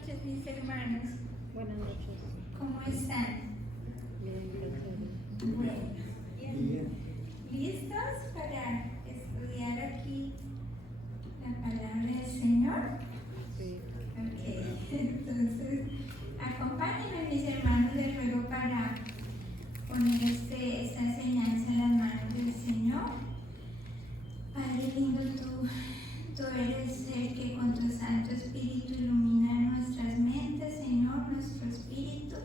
noches, mis hermanos. Buenas noches. ¿Cómo están? Bien, gracias a Dios. Bueno, bien. ¿Listos para estudiar aquí la palabra del Señor? Sí. Ok, entonces acompáñenme, mis hermanos, les ruego para poner esta enseñanza en las manos del Señor. Padre lindo, tú eres el que con tu Santo Espíritu ilumina nuestras mentes, Señor, nuestro espíritu.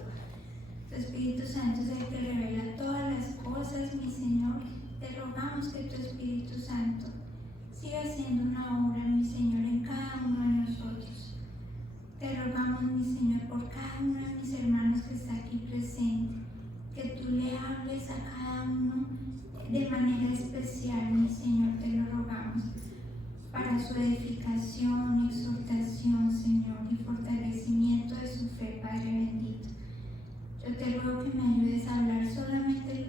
Tu Espíritu Santo es el que revela todas las cosas, mi Señor. Te rogamos que tu Espíritu Santo siga haciendo una obra, mi Señor, en cada uno de nosotros. Te rogamos, mi Señor, por cada uno de mis hermanos que está aquí presente, que tú le hables a cada uno de manera especial, mi Señor, te lo rogamos, para su edificación, exhortación, Señor, y fortalecimiento de su fe, Padre bendito. Yo te ruego que me ayudes a hablar solamente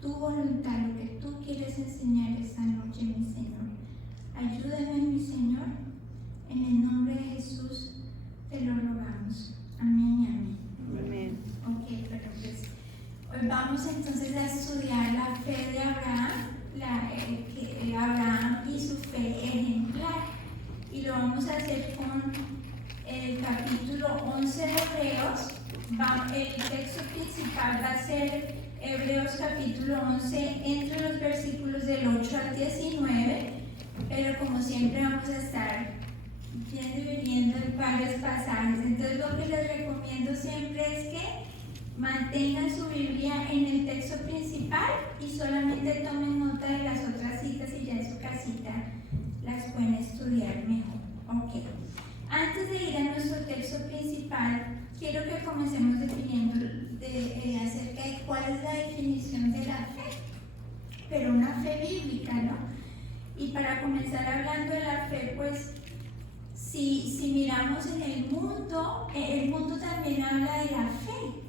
tu voluntad, lo que tú quieres enseñar esta noche, mi Señor. Ayúdame, mi Señor, en el nombre de Jesús te lo rogamos. Amén y amén. Amén. Ok, bueno, pues hoy vamos entonces a estudiar la fe de Abraham, Abraham y su fe ejemplar. Y lo vamos a hacer con el capítulo 11 de Hebreos. El texto principal va a ser Hebreos capítulo 11, entre los versículos del 8 al 19, pero como siempre vamos a estar viendo y viendo varios pasajes. Entonces lo que les recomiendo siempre es que mantengan su Biblia en el texto principal y solamente tomen nota de las otras citas y ya en su casita las pueden estudiar mejor. Ok. Antes de ir a nuestro texto principal, quiero que comencemos definiendo acerca de cuál es la definición de la fe, pero una fe bíblica, ¿no? Y para comenzar hablando de la fe, pues si miramos en el mundo también habla de la fe,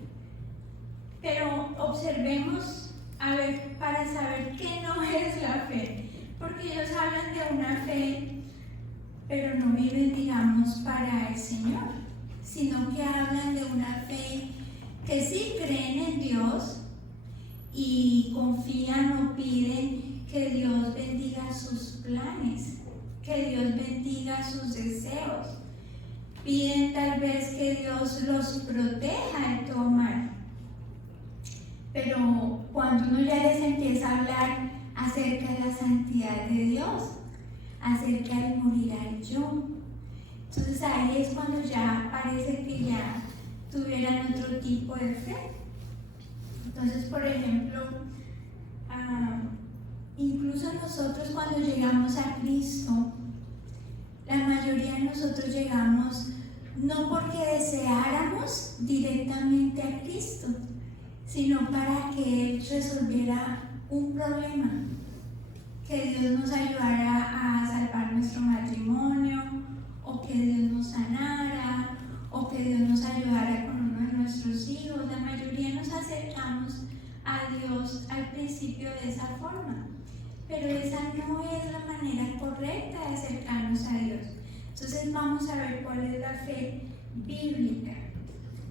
pero observemos a ver para saber qué no es la fe, porque ellos hablan de una fe, pero no viven, digamos, para el Señor, sino que hablan de una fe que sí creen en Dios y confían o piden que Dios bendiga sus planes, que Dios bendiga sus deseos. Piden tal vez que Dios los proteja de todo mal. Pero cuando uno ya les empieza a hablar acerca de la santidad de Dios, acerca de morir al yo, entonces ahí es cuando ya parece que ya tuvieran otro tipo de fe. Entonces, por ejemplo, incluso nosotros cuando llegamos a Cristo, la mayoría de nosotros llegamos no porque deseáramos directamente a Cristo, sino para que Él resolviera un problema, que Dios nos ayudara a salvar nuestro matrimonio, o que Dios nos sanara, o que Dios nos ayudara con uno de nuestros hijos. La mayoría nos acercamos a Dios al principio de esa forma, pero esa no es la manera correcta de acercarnos a Dios. Entonces vamos a ver cuál es la fe bíblica.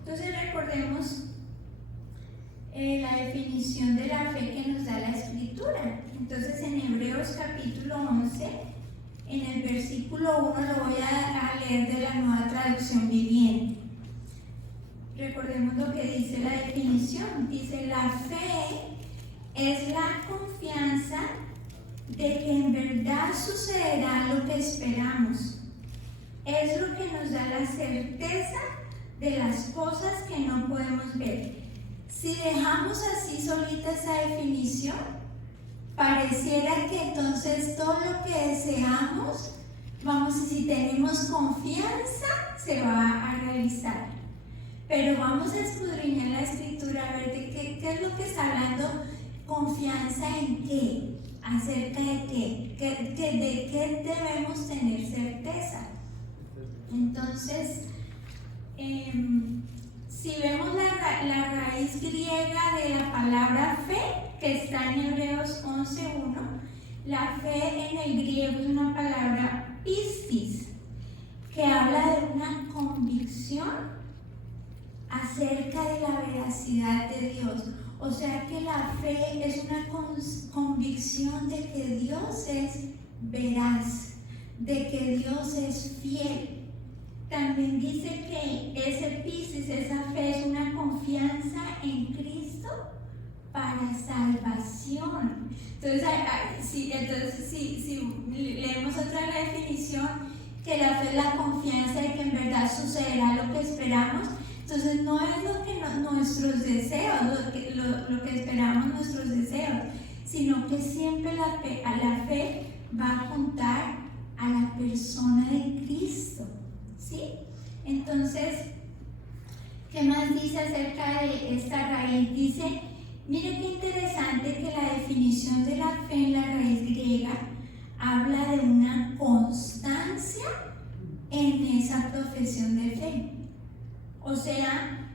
Entonces recordemos la definición de la fe que nos da la Escritura. Entonces en Hebreos capítulo 11, en el versículo 1 lo voy a leer de la Nueva Traducción Viviente. Recordemos lo que dice la definición. Dice: la fe es la confianza de que en verdad sucederá lo que esperamos. Es lo que nos da la certeza de las cosas que no podemos ver. Si dejamos así solita esa definición, pareciera que entonces todo lo que deseamos, si tenemos confianza, se va a realizar. Pero vamos a escudriñar la Escritura a ver de qué es lo que está hablando. ¿Confianza en qué? ¿Acerca de qué? ¿De qué debemos tener certeza? Entonces, si vemos la raíz griega de la palabra fe, que está en Hebreos 11:1, la fe en el griego es una palabra pistis, que habla de una convicción acerca de la veracidad de Dios. O sea que la fe es una convicción de que Dios es veraz, de que Dios es fiel. También dice que ese Piscis, esa fe es una confianza en Cristo para salvación. Entonces, si leemos otra definición, que la fe es la confianza de que en verdad sucederá lo que esperamos. Entonces no es lo que nuestros deseos, lo que esperamos nuestros deseos, sino que siempre la fe va a apuntar a la persona de Cristo, ¿sí? Entonces, ¿qué más dice acerca de esta raíz? Dice, mire qué interesante que la definición de la fe en la raíz griega habla de una constancia en esa profesión de fe. O sea,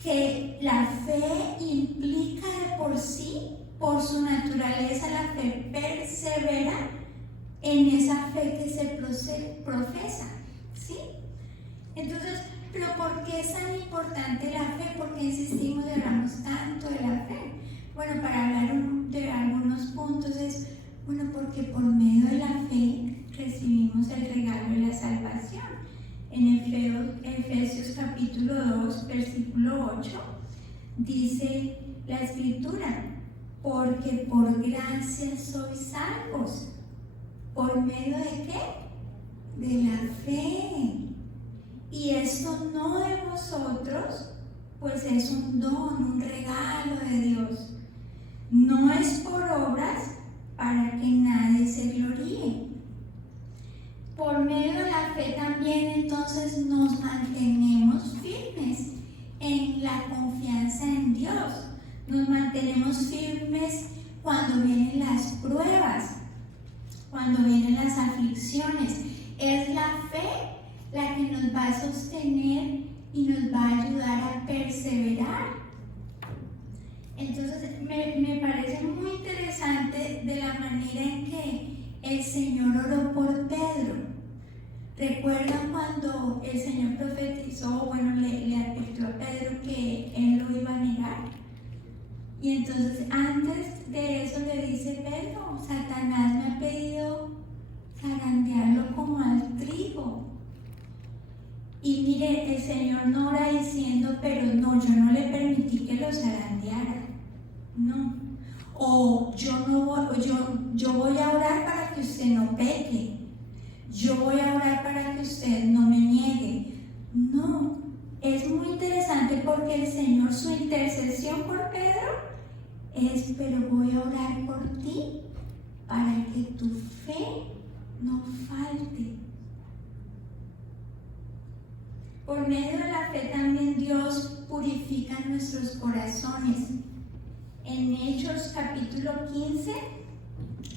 que la fe implica de por sí, por su naturaleza, la fe persevera en esa fe que se profesa, ¿sí? Entonces, ¿pero por qué es tan importante la fe? ¿Por qué insistimos y hablamos tanto de la fe? Bueno, para hablar de algunos puntos es, bueno, porque por medio de la fe recibimos el regalo de la salvación. En Efesios capítulo 2, versículo 8, dice la Escritura, porque por gracia sois salvos. ¿Por medio de qué? De la fe. Y esto no de vosotros, pues es un don, un regalo de Dios. No es por obras para que nadie se gloríe. Por medio de la fe también entonces nos mantenemos firmes en la confianza en Dios. Nos mantenemos firmes cuando vienen las pruebas, cuando vienen las aflicciones. Es la fe la que nos va a sostener y nos va a ayudar a perseverar. Entonces me parece muy interesante de la manera en que el Señor oró por Pedro. ¿Recuerdan cuando el Señor profetizó, bueno, le advirtió a Pedro que él lo iba a negar? Y entonces antes de eso le dice Pedro, Satanás me ha pedido zarandearlo como al trigo. Y mire, el Señor no ora diciendo, pero no, yo no le permití que lo zarandeara. No. O yo voy a orar para que usted no peque. Yo voy a orar para que usted no me niegue. No, es muy interesante porque el Señor, su intercesión por Pedro es, pero voy a orar por ti para que tu fe no falte. Por medio de la fe también Dios purifica nuestros corazones. En Hechos capítulo 15,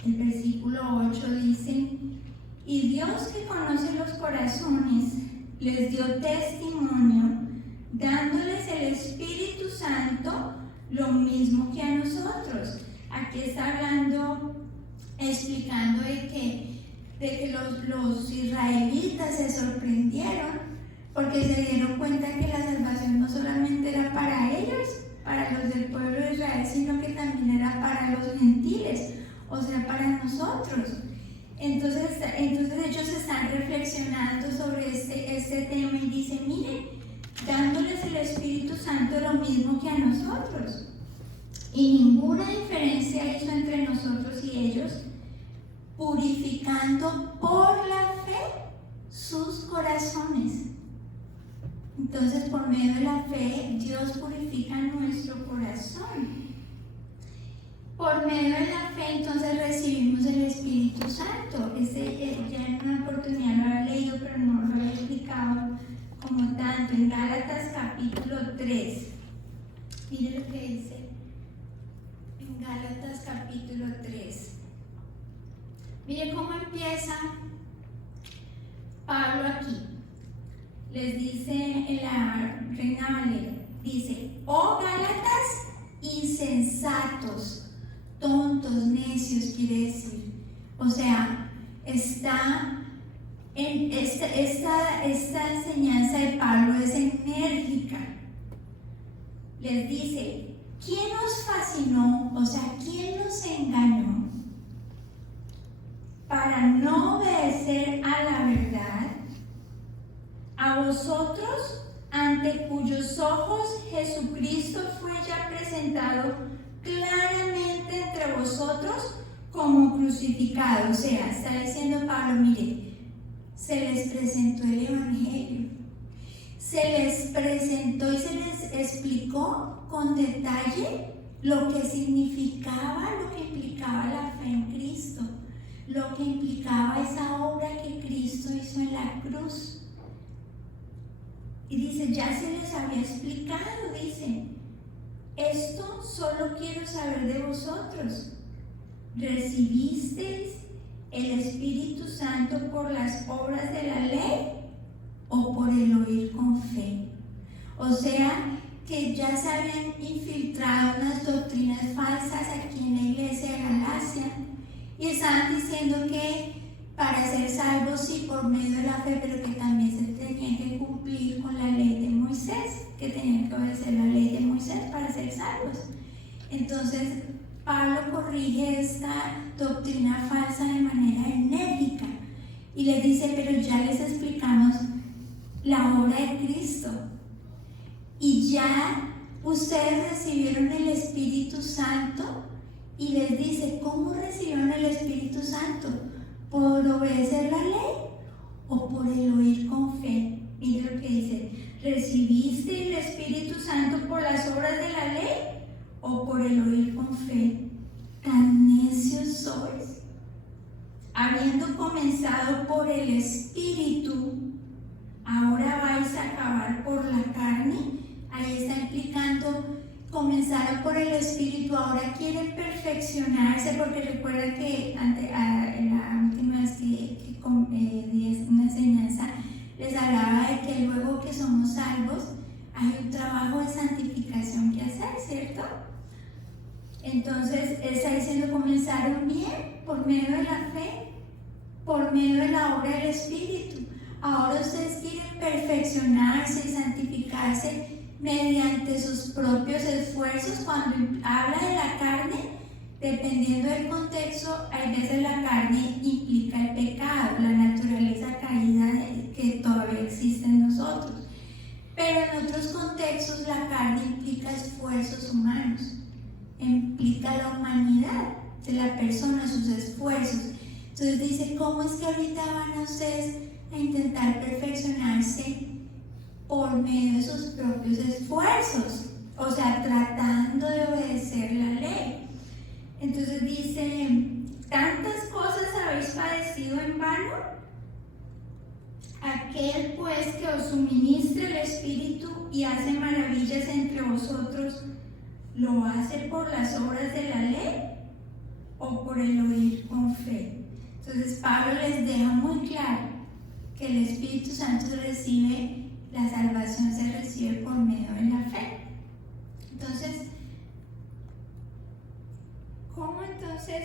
el versículo 8 dice, y Dios que conoce los corazones les dio testimonio, dándoles el Espíritu Santo lo mismo que a nosotros. Aquí está hablando, explicando de que los israelitas se sorprendieron porque se dieron cuenta que la salvación no solamente era para ellos, para los del pueblo de Israel, sino que también era para los gentiles, o sea, para nosotros. Entonces ellos están reflexionando sobre este tema y dicen, miren, dándoles el Espíritu Santo lo mismo que a nosotros. Y ninguna diferencia hizo entre nosotros y ellos, purificando por la fe sus corazones. Entonces, por medio de la fe, Dios purifica nuestro corazón. Por medio de la fe, entonces recibimos el Espíritu Santo. Ya en una oportunidad lo había leído, pero no lo había explicado como tanto. En Gálatas capítulo 3. Mire lo que dice. En Gálatas capítulo 3. Mire cómo empieza Pablo aquí. Les dice en la Reina Valera, dice, oh Gálatas insensatos, tontos, necios, quiere decir. O sea, está esta enseñanza de Pablo es enérgica. Les dice, ¿quién nos fascinó? O sea, ¿quién nos engañó para no obedecer a la verdad? A vosotros, ante cuyos ojos Jesucristo fue ya presentado claramente entre vosotros como crucificado. O sea, está diciendo Pablo, mire, se les presentó el Evangelio, se les presentó y se les explicó con detalle lo que significaba, lo que implicaba la fe en Cristo, lo que implicaba esa obra que Cristo hizo en la cruz. Y dice, ya se les había explicado, dice, esto solo quiero saber de vosotros. ¿Recibisteis el Espíritu Santo por las obras de la ley o por el oír con fe? O sea, que ya se habían infiltrado unas doctrinas falsas aquí en la iglesia de Galacia y estaban diciendo que para ser salvos sí por medio de la fe, pero que también se tenían que cumplir con la ley de Moisés, que tenían que obedecer la ley de Moisés para ser salvos. Entonces Pablo corrige esta doctrina falsa de manera enérgica y les dice, pero ya les explicamos la obra de Cristo y ya ustedes recibieron el Espíritu Santo. Y les dice, ¿cómo recibieron el Espíritu Santo? ¿Por obedecer la ley o por el oír con fe? Mira lo que dice, ¿recibiste el Espíritu Santo por las obras de la ley o por el oír con fe? ¿Tan necios sois? Habiendo comenzado por el Espíritu, ahora vais a acabar por la carne. Ahí está implicando, comenzaron por el Espíritu, ahora quieren perfeccionarse, porque recuerda que en la última vez que di una enseñanza, les hablaba de que luego que somos salvos, hay un trabajo de santificación que hacer, ¿cierto? Entonces, está diciendo, comenzaron bien por medio de la fe, por medio de la obra del Espíritu. Ahora ustedes quieren perfeccionarse y santificarse mediante sus propios esfuerzos. Cuando habla de la carne, dependiendo del contexto, hay veces la carne implica el pecado, la naturaleza caída que todavía existe en nosotros. Pero en otros contextos la carne implica esfuerzos humanos, implica la humanidad de la persona, sus esfuerzos. Entonces dice, ¿cómo es que ahorita van a ustedes a intentar perfeccionarse por medio de sus propios esfuerzos? O sea, tratando de obedecer la ley. Entonces dice, ¿tantas cosas habéis padecido en vano? Aquel pues que os suministra el Espíritu y hace maravillas entre vosotros, ¿lo hace por las obras de la ley o por el oír con fe? Entonces Pablo les deja muy claro que el Espíritu Santo se recibe, la salvación se recibe por medio de la fe. Entonces, ¿cómo entonces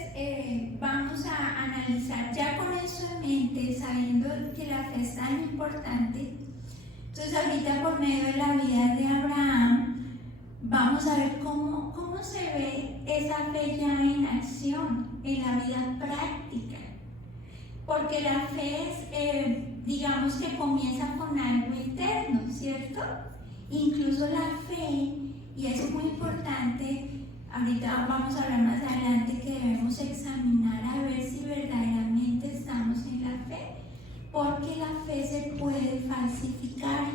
vamos a analizar ya con eso en mente, sabiendo que la fe es tan importante? Entonces ahorita por medio de la vida de Abraham vamos a ver cómo se ve esa fe ya en acción, en la vida práctica. Porque la fe es, digamos que comienza con algo interno, ¿cierto? Incluso la fe, y es muy importante, ahorita vamos a hablar más adelante que debemos examinar a ver si verdaderamente estamos en la fe, porque la fe se puede falsificar.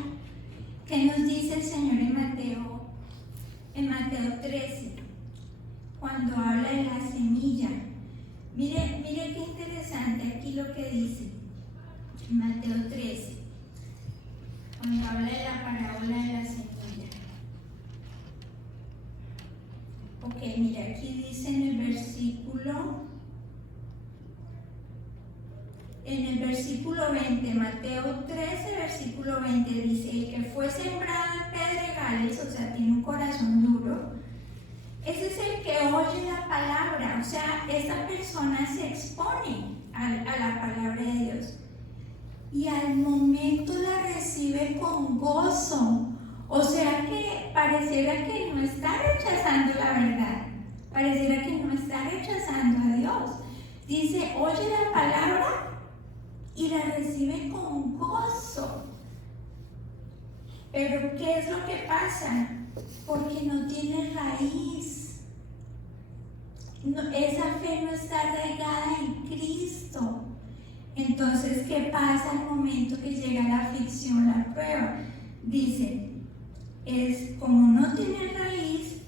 ¿Qué nos dice el Señor en Mateo 13? Cuando habla de la semilla. Mire qué interesante aquí lo que dice en Mateo 13, cuando habla de la parábola de la semilla. Ok, mira, aquí dice en el versículo 20, Mateo 13, versículo 20, dice, el que fue sembrado en pedregales, o sea, tiene un corazón duro, ese es el que oye la palabra, o sea, esa persona se expone a la palabra de Dios. recibe con gozo. O sea que pareciera que no está rechazando la verdad, pareciera que no está rechazando a Dios. Dice, oye la palabra y la recibe con gozo. Pero ¿qué es lo que pasa? Porque no tiene raíz. Esa fe no está arraigada en Cristo. Entonces, ¿qué pasa al momento que llega la aflicción, la prueba? Dice, es como no tiene raíz,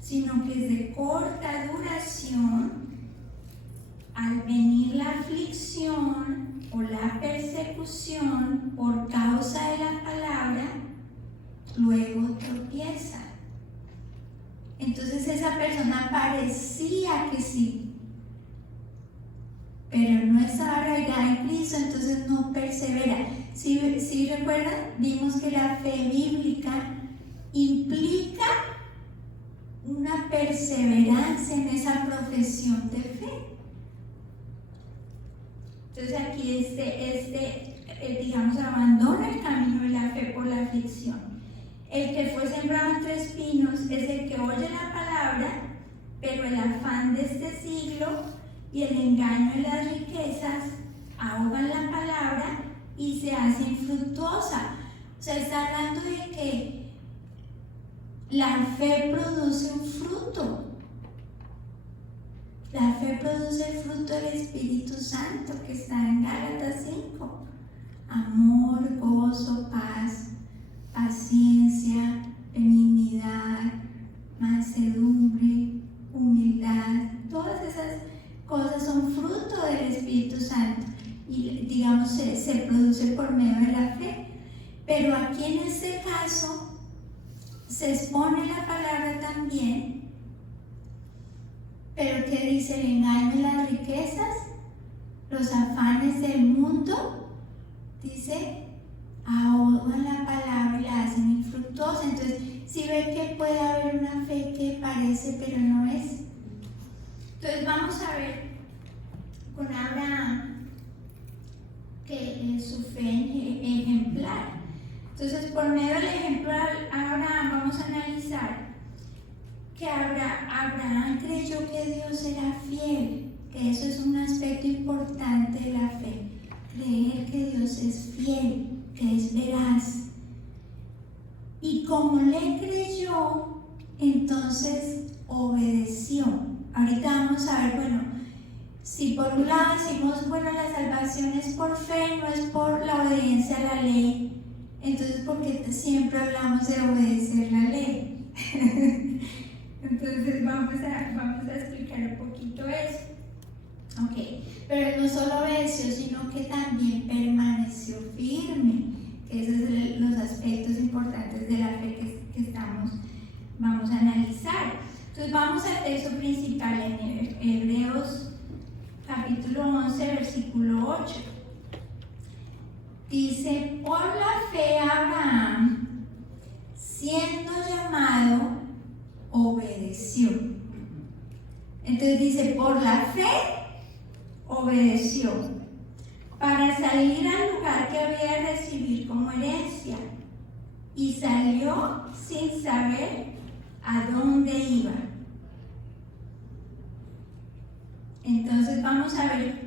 sino que es de corta duración, al venir la aflicción o la persecución por causa de la palabra, luego tropieza. Entonces esa persona parecía que sí, pero no estaba arraigada en Cristo, entonces no persevera. Si recuerdan, vimos que la fe bíblica implica una perseverancia en esa profesión de fe. Entonces aquí digamos, abandona el camino de la fe por la aflicción. El que fue sembrado entre espinos es el que oye la palabra, pero el afán de este siglo y el engaño de las riquezas ahogan la palabra y se hace infructuosa. O sea, está hablando de que la fe produce un fruto. La fe produce el fruto del Espíritu Santo que está en Gálatas 5. Amor, gozo, paz, paciencia, benignidad, mansedumbre, humildad. Todas esas cosas son fruto del Espíritu Santo y, digamos, se produce por medio de la fe. Pero aquí en este caso se expone la palabra también. Pero ¿qué dice? El engaño de las riquezas, los afanes del mundo, dice, ahogan la palabra y la hacen infructuosa. Entonces, si ve que puede haber una fe que parece, pero no es. Entonces, vamos a ver con Abraham, que es su fe ejemplar. Entonces, por medio del ejemplo de Abraham, vamos a analizar que Abraham creyó que Dios era fiel, que eso es un aspecto importante de la fe, creer que Dios es fiel, que es veraz. Y como le creyó, entonces obedeció. Ahorita vamos a ver, bueno, si por un lado decimos, bueno, la salvación es por fe, no es por la obediencia a la ley, entonces ¿por qué siempre hablamos de obedecer la ley? Entonces vamos a explicar un poquito eso. Ok, pero no solo obedeció, sino que también permaneció firme, que esos son los aspectos importantes de la fe que vamos a analizar. Entonces vamos al texto principal en Hebreos capítulo 11, versículo 8. Dice, por la fe Abraham, siendo llamado, obedeció. Entonces dice, por la fe obedeció para salir al lugar que había de recibir como herencia, y salió sin saber a dónde iba. Entonces vamos a ver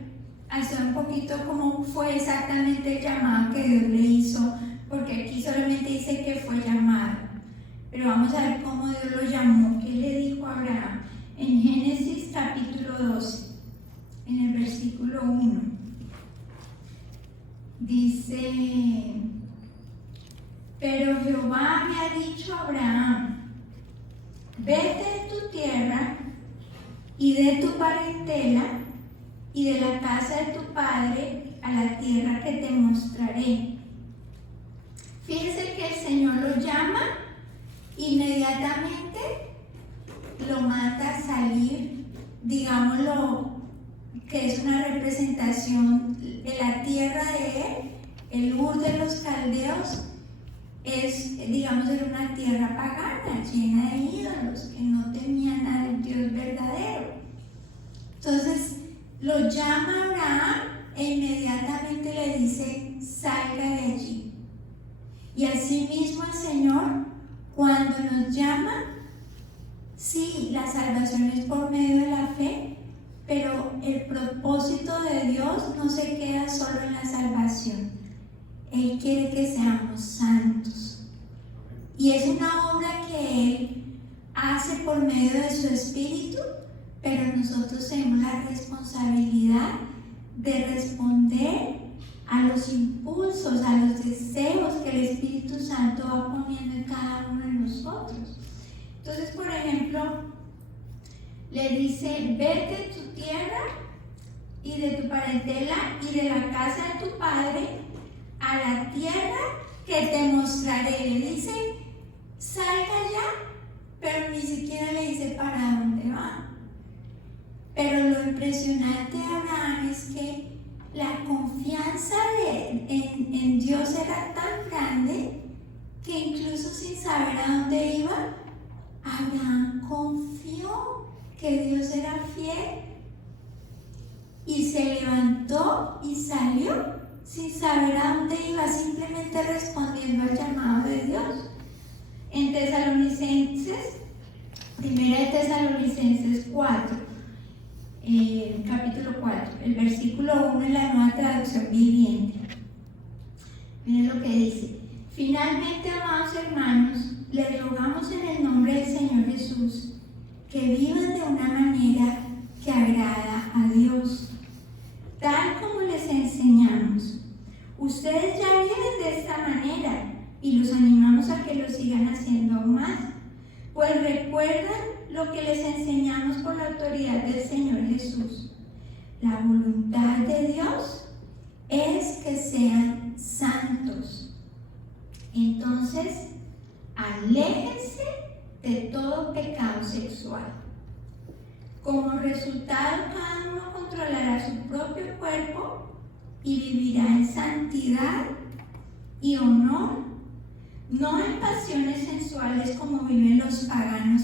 hacer un poquito cómo fue exactamente el llamado que Dios le hizo, porque aquí solamente dice que fue llamado. Pero vamos a ver cómo Dios lo llamó. ¿Qué le dijo a Abraham? En Génesis capítulo 12, en el versículo 1. Dice, pero Jehová me ha dicho a Abraham, vete de tu tierra y de tu parentela y de la casa de tu padre a la tierra que te mostraré. Fíjense que el Señor lo llama, inmediatamente lo manda a salir, digámoslo, que es una representación de la tierra de él. El Ur de los caldeos es, digamos, era una tierra pagana, llena de ídolos, que no tenían al Dios verdadero. Entonces lo llama Abraham e inmediatamente le dice, salga de allí. Señor cuando nos llama. Sí, la salvación es por medio de la fe, pero el propósito de Dios no se queda solo en la salvación. Él quiere que seamos santos. Y es una obra que Él hace por medio de su Espíritu, pero nosotros tenemos la responsabilidad de responder a los impulsos, a los deseos que el Espíritu Santo va poniendo en cada uno de nosotros. Entonces, por ejemplo, le dice: vete de tu tierra y de tu parentela y de la casa de tu padre a la tierra que te mostraré. Le dice: salga ya, pero ni siquiera le dice para dónde va. Pero lo impresionante de Abraham es que la confianza en Dios era tan grande que incluso sin saber a dónde iba, Abraham confió que Dios era fiel y se levantó y salió sin saber a dónde iba, simplemente respondiendo al llamado de Dios. En Tesalonicenses, primera de Tesalonicenses 4, capítulo 4, el versículo 1 en la Nueva Traducción Viviente. Miren lo que dice: finalmente, amados hermanos, les rogamos en el nombre del Señor Jesús que vivan de una manera que agrada a Dios, tal como les enseñamos. Ustedes ya viven de esta manera y los animamos a que lo sigan haciendo aún más, pues recuerdan lo que les enseñamos por la autoridad del Señor Jesús. La voluntad de Dios es que sean santos. Entonces, aléjense de todo pecado sexual. Como resultado, cada uno controlará su propio cuerpo y vivirá en santidad y honor, no en pasiones sensuales como viven los paganos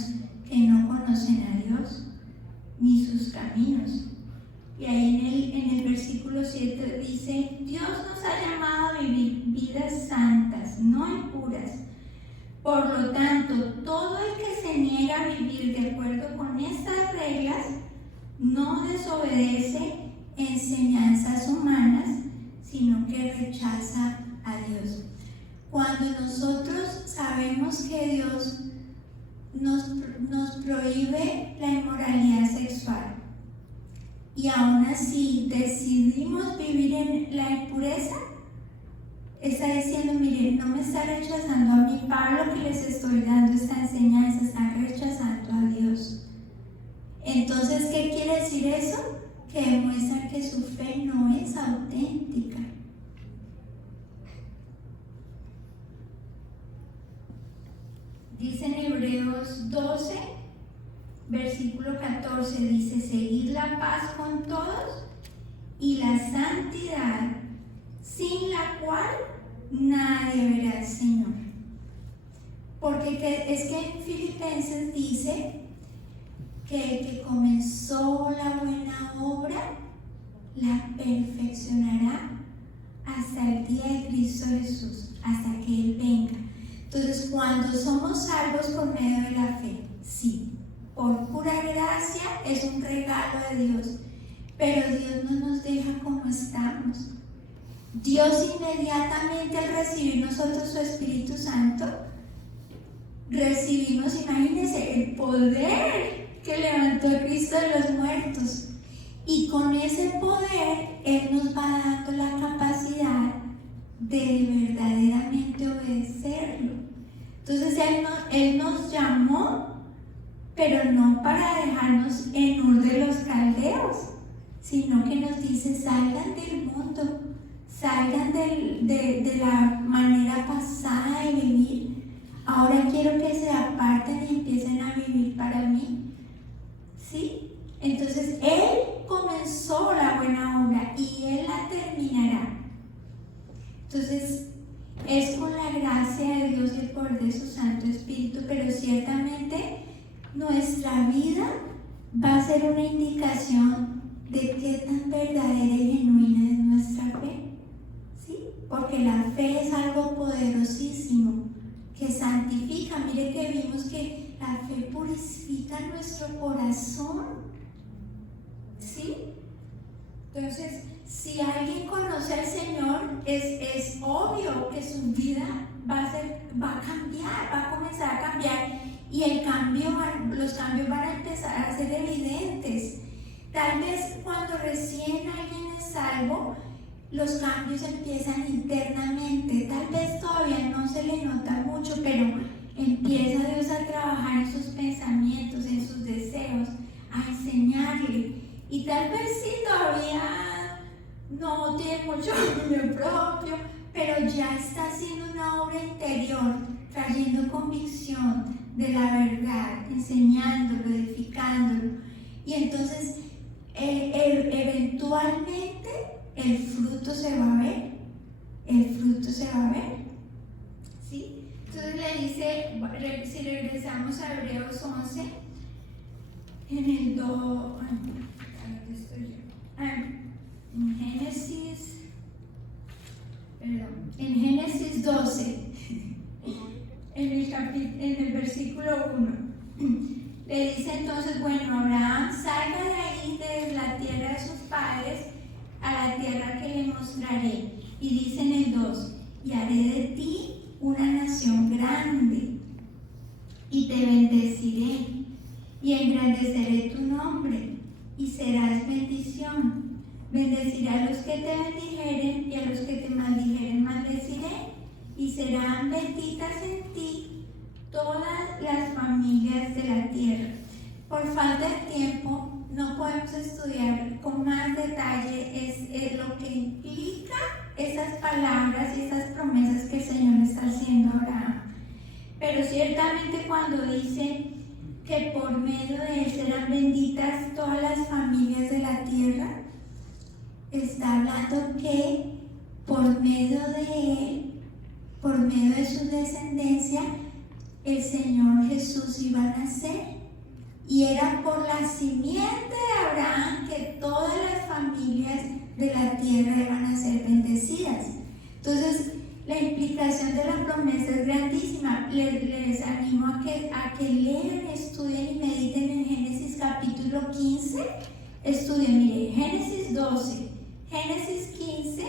que no conocen a Dios ni sus caminos. Y ahí en el versículo 7 dice: Dios nos ha llamado a vivir vidas santas, no impuras. Por lo tanto, todo el que se niega a vivir de acuerdo con estas reglas no desobedece enseñanzas humanas, sino que rechaza a Dios. Cuando nosotros sabemos que Dios nos prohíbe la inmoralidad sexual y aún así decidimos vivir en la impureza, está diciendo: miren, no me está rechazando a mí, Pablo, que les estoy dando esta enseñanza, están rechazando a Dios. Entonces, ¿qué quiere decir eso? Que demuestra que su fe no es auténtica. Dice en Hebreos 12, versículo 14, dice: seguid la paz con todos y la santidad, sin la cual nadie verá al Señor. Porque es que en Filipenses dice que el que comenzó la buena obra la perfeccionará hasta el día de Cristo Jesús, hasta que Él venga. Entonces, cuando somos salvos por medio de la fe, sí, por pura gracia, es un regalo de Dios, pero Dios no nos deja como estamos. Dios inmediatamente, al recibir nosotros su Espíritu Santo, recibimos, imagínense, el poder que levantó a Cristo de los muertos, y con ese poder Él nos va dando la capacidad de verdaderamente obedecerlo. Entonces Él nos llamó, pero no para dejarnos en Ur de los Caldeos, sino que nos dice: salgan del mundo, salgan de la manera pasada de vivir. Ahora quiero que se aparten y empiecen a vivir para mí. ¿Sí? Entonces Él comenzó la buena obra y Él la terminará. Entonces es con la gracia de Dios y el poder de su Santo Espíritu, pero ciertamente nuestra vida va a ser una indicación de qué tan verdadera y genuina es nuestra fe. ¿Sí? Porque la fe es algo poderosísimo que vimos que la fe purifica nuestro corazón, ¿sí? Entonces, si alguien conoce al Señor, es obvio que su vida va a cambiar, va a comenzar a cambiar, y los cambios van a empezar a ser evidentes. Tal vez cuando recién alguien es salvo, los cambios empiezan internamente. Tal vez todavía no se le nota mucho, pero empieza Dios a trabajar en sus pensamientos, en sus deseos, a enseñarle. Y tal vez sí todavía no tiene mucho dominio propio, pero ya está haciendo una obra interior, trayendo convicción de la verdad, enseñándolo, edificándolo. Y entonces eventualmente el fruto se va a ver, ¿sí? Entonces le dice, si regresamos a Hebreos 11, en el 2, ¿dónde estoy yo? En Génesis 12, en el versículo 1, le dice entonces, bueno, Abraham, salga de ahí, de la tierra de sus padres, a la tierra que le mostraré. Y dice en el 2, y haré de ti una nación grande, y te bendeciré, y engrandeceré tu nombre, y serás bendición. Bendeciré a los que te bendijeren, y a los que te maldijeren maldeciré, y serán benditas en ti todas las familias de la tierra. Por falta de tiempo no podemos estudiar con más detalle es lo que implica esas palabras y esas promesas que el Señor está haciendo a Abraham. Pero ciertamente cuando dice que por medio de él serán benditas todas las familias de la tierra, está hablando que por medio de él, por medio de su descendencia, el Señor Jesús iba a nacer, y era por la simiente de Abraham que todas las familias de la tierra iban a ser bendecidas. Entonces, la implicación de la promesa es grandísima. Les animo a que lean, estudien y mediten en Génesis capítulo 15. Estudien, miren, Génesis 12, Génesis 15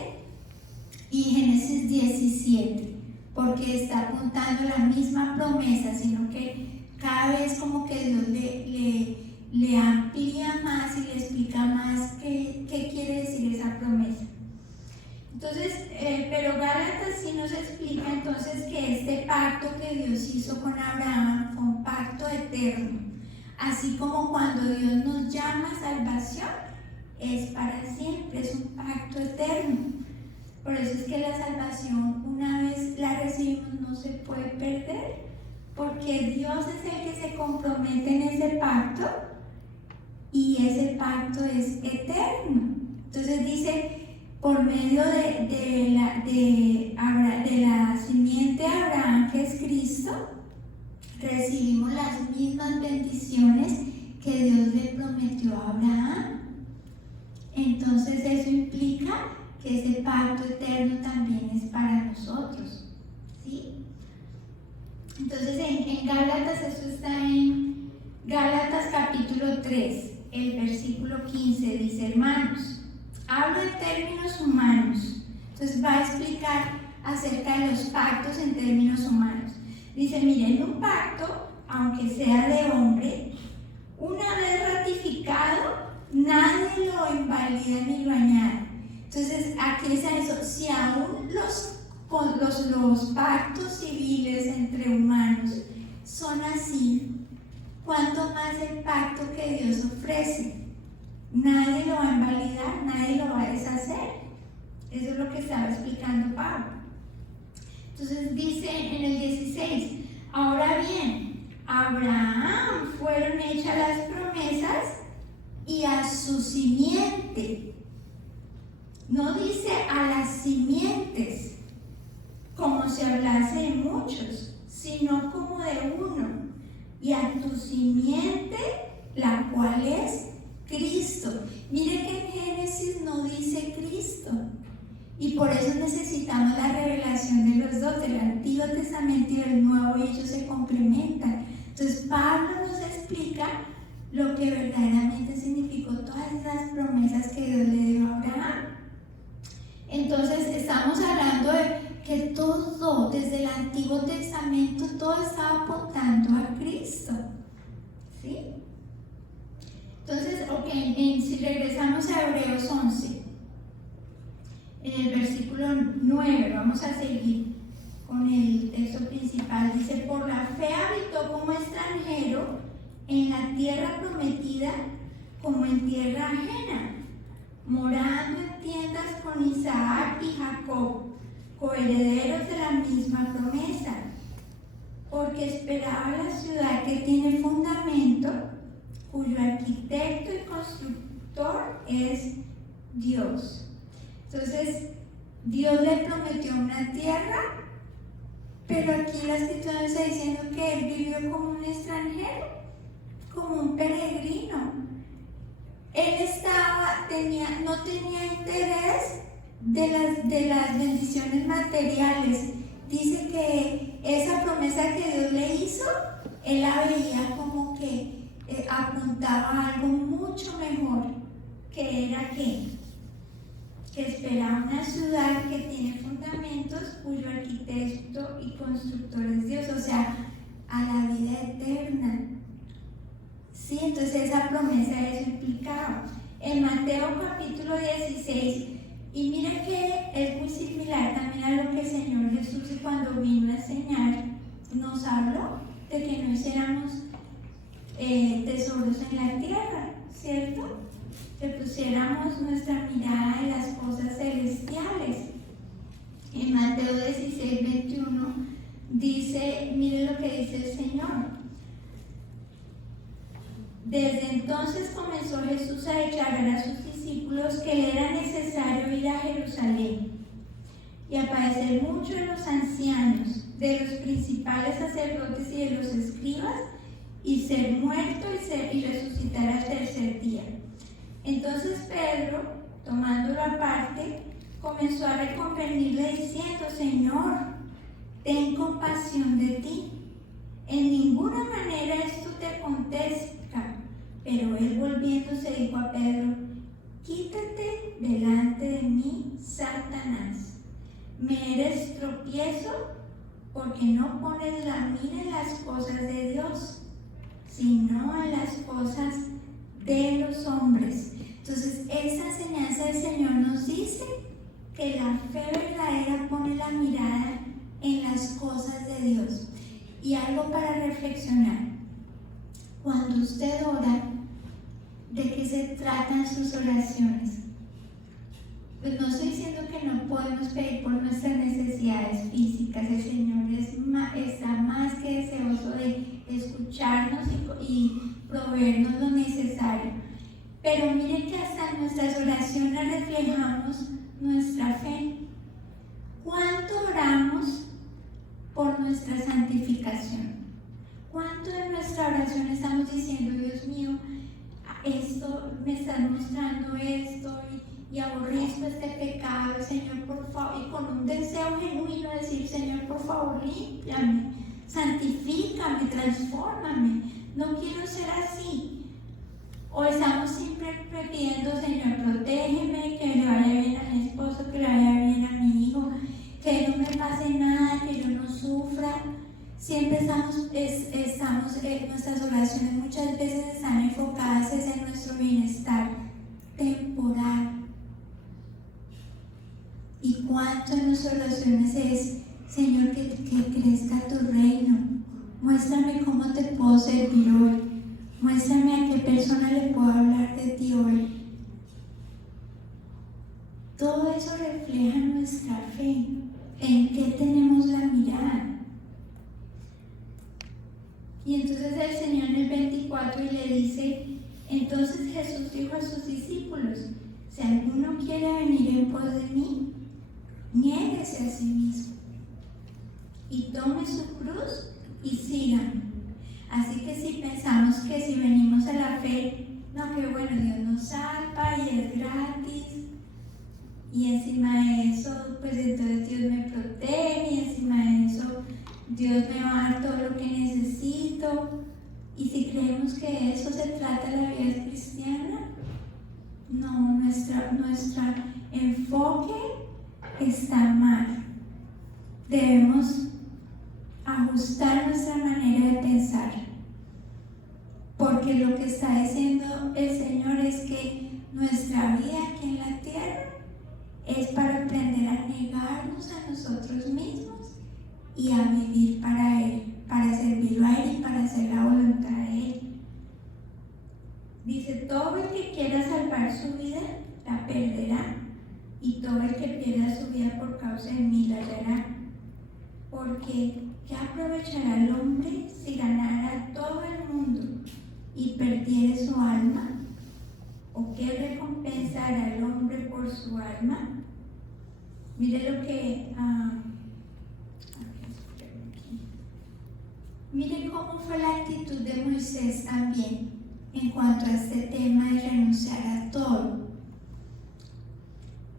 y Génesis 17. Porque está apuntando la misma promesa, sino que cada vez como que Dios le amplía más y le explica más qué quiere decir esa promesa. Entonces, pero Gálatas sí nos explica entonces que este pacto que Dios hizo con Abraham fue un pacto eterno. Así como cuando Dios nos llama a salvación, es para siempre, es un pacto eterno. Por eso es que la salvación, una vez la recibimos, no se puede perder, porque Dios es el que se compromete en ese pacto, y ese pacto es eterno. Entonces dice, por medio de la simiente de Abraham, que es Cristo, recibimos las mismas bendiciones que Dios le prometió a Abraham. Entonces eso implica que ese pacto eterno también es para nosotros, ¿sí? Entonces en Gálatas, eso está en Gálatas capítulo 3, el versículo 15, dice, hermanos, hablo en términos humanos. Entonces va a explicar acerca de los pactos en términos humanos. Dice, miren, un pacto, aunque sea de hombre, una vez ratificado, nadie lo invalida ni lo añade. Entonces, aquí dice eso, si aún los pactos civiles entre humanos son así, ¿cuánto más el pacto que Dios ofrece? Nadie lo va a invalidar, nadie lo va a deshacer. Eso es lo que estaba explicando Pablo. Entonces dice en el 16, ahora bien, a Abraham fueron hechas las promesas y a su simiente. No dice a las simientes, como si hablase de muchos, sino como de uno, y a tu simiente, la cual es Cristo. Mire que en Génesis no dice Cristo, y por eso necesitamos la revelación relación de los dos, del Antiguo Testamento y del Nuevo, y ellos se complementan. Entonces Pablo nos explica lo que verdaderamente significó todas esas promesas que Dios le dio a Abraham. Entonces estamos hablando de que todo, desde el Antiguo Testamento, todo estaba apuntando a Cristo, ¿sí? Entonces, si regresamos a Hebreos 11, en el versículo 9, vamos a seguir con el texto principal. Dice: por la fe habitó como extranjero en la tierra prometida, como en tierra ajena, morando en tiendas con Isaac y Jacob, coherederos de la misma promesa, porque esperaba la ciudad que tiene fundamento, cuyo arquitecto y constructor es Dios. Entonces, Dios le prometió una tierra, pero aquí la escritura está diciendo que él vivió como un extranjero, como un peregrino. Él no tenía interés de las bendiciones materiales. Dice que esa promesa que Dios le hizo, él la veía como que apuntaba a algo mucho mejor, que era que esperaba una ciudad que tiene fundamentos, cuyo arquitecto y constructor es Dios, o sea, a la vida eterna. Sí, entonces esa promesa eso implicaba. En Mateo capítulo 16, y mira que es muy similar también a lo que el Señor Jesús, cuando vino a enseñar, nos habló de que no hiciéramos tesoros en la tierra, ¿cierto? Que pusiéramos nuestra mirada en las cosas celestiales. En Mateo 16, 21 dice, mire lo que dice el Señor: desde entonces comenzó Jesús a declarar a sus discípulos que le era necesario ir a Jerusalén y a padecer mucho de los ancianos, de los principales sacerdotes y de los escribas, y ser muerto y resucitar al tercer día. Entonces Pedro, tomándolo aparte, comenzó a reconvenirle diciendo: Señor, ten compasión de ti. En ninguna manera esto te acontezca. Pero él, volviéndose, dijo a Pedro: quítate delante de mí, Satanás. Me eres tropiezo porque no pones la mira en las cosas de Dios, sino en las cosas de los hombres. Entonces, esa enseñanza del Señor nos dice que la fe verdadera pone la mirada en las cosas de Dios. Y algo para reflexionar: cuando usted ora, ¿de qué se tratan sus oraciones? Pues no estoy diciendo que no podemos pedir por nuestras necesidades físicas. El Señor está más que deseoso de escucharnos y proveernos lo necesario. Pero miren que hasta en nuestras oraciones reflejamos nuestra fe. ¿Cuánto oramos por nuestra santificación? ¿Cuánto de nuestra oración estamos diciendo: Dios mío, esto me está mostrando esto y aborrezco este pecado, Señor, por favor, y con un deseo genuino decir: Señor, por favor, límpiame, santifícame, transfórmame, no quiero ser así? O estamos siempre pidiendo: Señor, protégeme, que le vaya bien a mi esposo, que le vaya bien a mi hijo, que no me pase nada, que yo no sufra. Siempre nuestras oraciones muchas veces están enfocadas en nuestro bienestar temporal. ¿Y cuánto en nuestras oraciones es: Señor, que crezca tu reino? Muéstrame cómo te puedo servir hoy. Muéstrame a qué persona le puedo hablar de ti hoy. Todo eso refleja nuestra fe. ¿En qué tenemos la mirada? Y entonces el Señor en el 24 le dice: entonces Jesús dijo a sus discípulos: si alguno quiere venir en pos de mí, niéguese a sí mismo y tome su cruz y sígame. Así que si pensamos que si venimos a la fe, no, que bueno, Dios nos salva y es gratis, y encima de eso, pues entonces Dios me protege, y encima de eso, Dios me va a dar todo lo que necesito. Y si creemos que de eso se trata la vida cristiana, no, nuestro enfoque está mal. Debemos ajustar nuestra manera de pensar, porque lo que está diciendo el Señor es que nuestra vida aquí en la tierra es para aprender a negarnos a nosotros mismos y a vivir para Él, para servirlo a Él y para hacer la voluntad de Él. Dice, todo el que quiera salvar su vida, la perderá, y todo el que pierda su vida por causa de mí, la hallará. Porque, ¿qué aprovechará el hombre si ganara todo el mundo y perdiere su alma? ¿O qué recompensa hará el hombre por su alma? Mire lo que... Mire cómo fue la actitud de Moisés también en cuanto a este tema de renunciar a todo.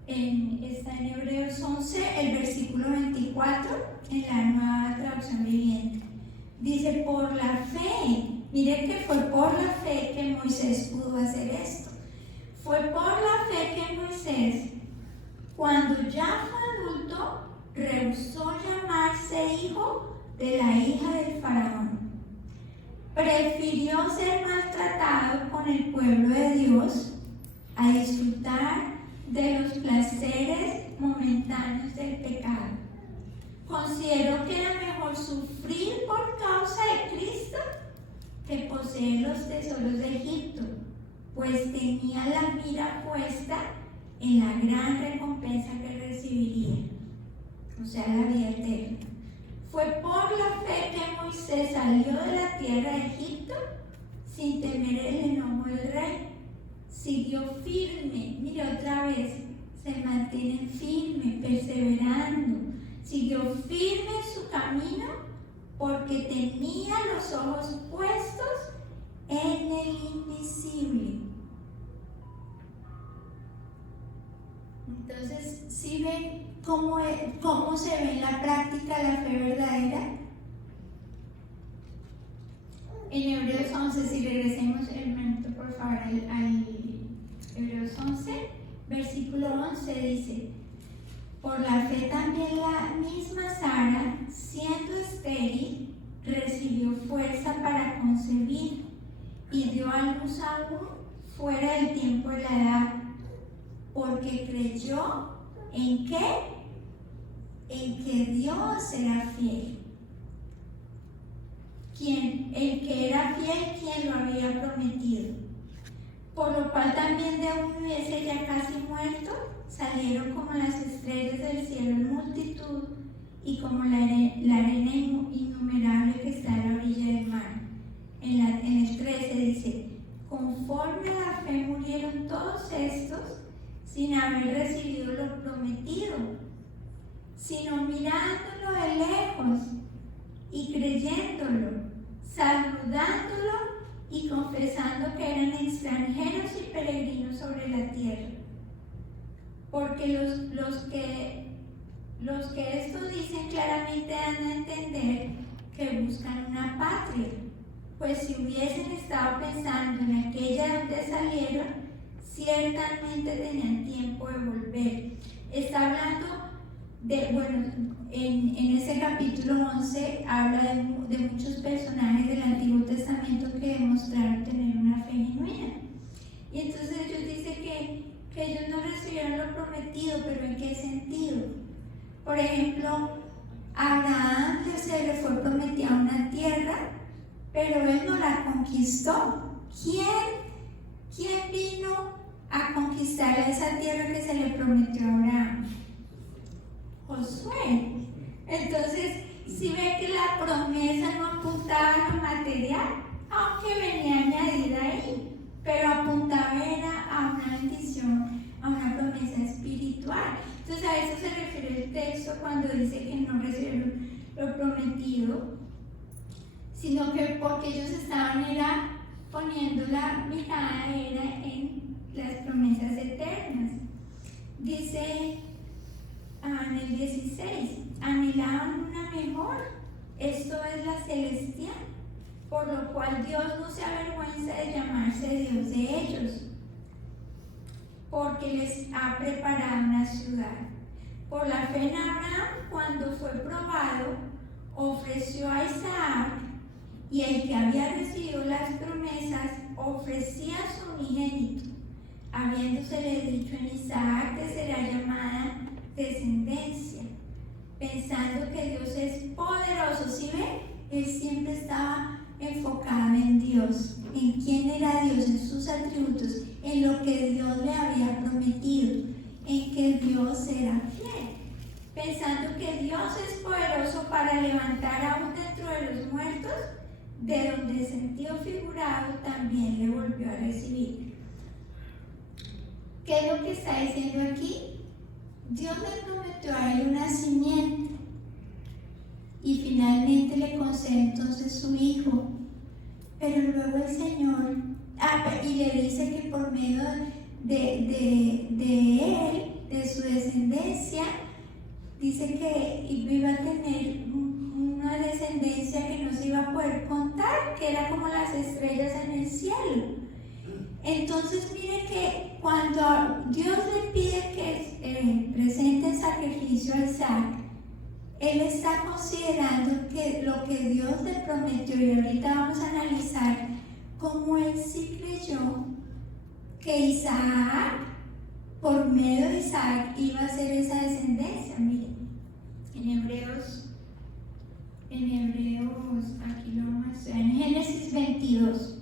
Está en Hebreos 11, el versículo 24, en la Nueva Traducción Viviente. Dice, por la fe, mire que fue por la fe que Moisés pudo hacer esto. Fue por la fe que Moisés, cuando ya fue adulto, rehusó llamarse hijo de la hija del faraón. Prefirió ser maltratado con el pueblo de Dios a disfrutar de los placeres momentáneos del pecado. Consideró que era mejor sufrir por causa de Cristo que poseer los tesoros de Egipto, pues tenía la mira puesta en la gran recompensa que recibiría, o sea, la vida eterna. Fue por la fe que Moisés salió de la tierra de Egipto sin temer el enojo del rey. Siguió firme, mire otra vez, se mantiene firme, perseverando. Siguió firme en su camino porque tenía los ojos puestos en el invisible. Entonces, ¿sí ven cómo se ve en la práctica la fe verdadera? En Hebreos 11, si regresemos el momento por favor al Hebreos 11, versículo 11 dice, por la fe también la misma Sara, siendo estéril, recibió fuerza para concebir y dio a luz aún fuera del tiempo de la edad, porque creyó ¿en qué? En que Dios era fiel. El que era fiel, quien lo había prometido. Por lo cual también de un hubiese ya casi muerto, salieron como las estrellas del cielo en multitud y como la arena innumerable que está a la orilla del mar. En el 13 dice, conforme a la fe murieron todos estos sin haber recibido lo prometido, sino mirándolo de lejos y creyéndolo, saludándolo y confesando que eran extranjeros y peregrinos sobre la tierra. Porque los que esto dicen claramente dan a entender que buscan una patria, pues si hubiesen estado pensando en aquella donde salieron, ciertamente tenían tiempo de volver. Está hablando en ese capítulo 11 habla de muchos personajes del Antiguo Testamento que demostraron tener una fe genuina. Y entonces ellos dicen que ellos no recibieron lo prometido, pero ¿en qué sentido? Por ejemplo, a Abraham se le fue prometida una tierra, pero él no la conquistó. ¿Quién vino a conquistar esa tierra que se le prometió a Abraham? Josué. Entonces, si ve que la promesa no apuntaba a lo material, aunque venía añadida ahí, pero apuntaba a una bendición, a una promesa espiritual. Entonces, a eso se refiere el texto cuando dice que no recibieron lo prometido, sino que porque ellos estaban poniendo la mirada en las promesas eternas. Dice en el 16, anhelaban una mejor, esto es la celestial, por lo cual Dios no se avergüenza de llamarse Dios de ellos, porque les ha preparado una ciudad. Por la fe en Abraham, cuando fue probado, ofreció a Isaac, y el que había recibido las promesas ofrecía a su unigénito, habiéndosele dicho: en Isaac te será llamada descendencia, pensando que Dios es poderoso. ¿Sí ven? Él siempre estaba enfocado en Dios, en quién era Dios, en sus atributos, en lo que Dios le había prometido, en que Dios era fiel, pensando que Dios es poderoso para levantar aún dentro de los muertos, de donde el sentido figurado también le volvió a recibir. ¿Qué es lo que está diciendo aquí? Dios le prometió a él una simiente y finalmente le concede entonces su hijo, pero luego el Señor y le dice que por medio de él, de su descendencia, dice que iba a tener una descendencia que no se iba a poder contar, que era como las estrellas en el cielo. Entonces mire que cuando Dios le pide que presente el sacrificio a Isaac, Él está considerando que lo que Dios le prometió, y ahorita vamos a analizar cómo Él sí creyó que Isaac, por medio de Isaac, iba a ser esa descendencia. Miren, en Hebreos, aquí lo vamos a hacer, en Génesis 22.